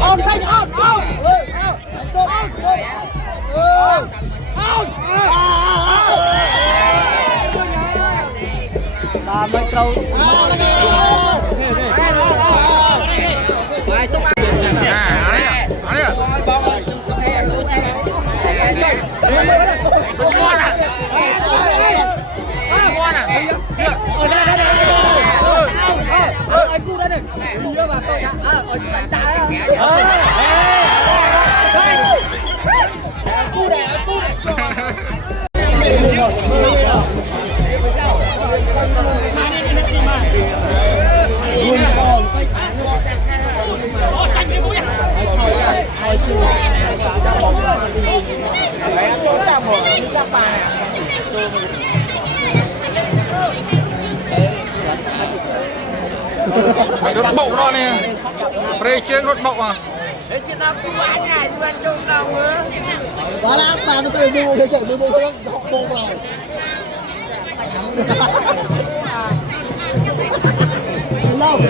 on tay on là mấy trâu anh cu đây này đưa vào tôi đã đánh đá cu này cu rốt bậu đó nè, pre chơi rốt bậu à? đấy chuyện nào cũng quá nhảy như anh trông nào nữa, quá là ta nó từ mua cái chuyện mua cái học bộ này, lâu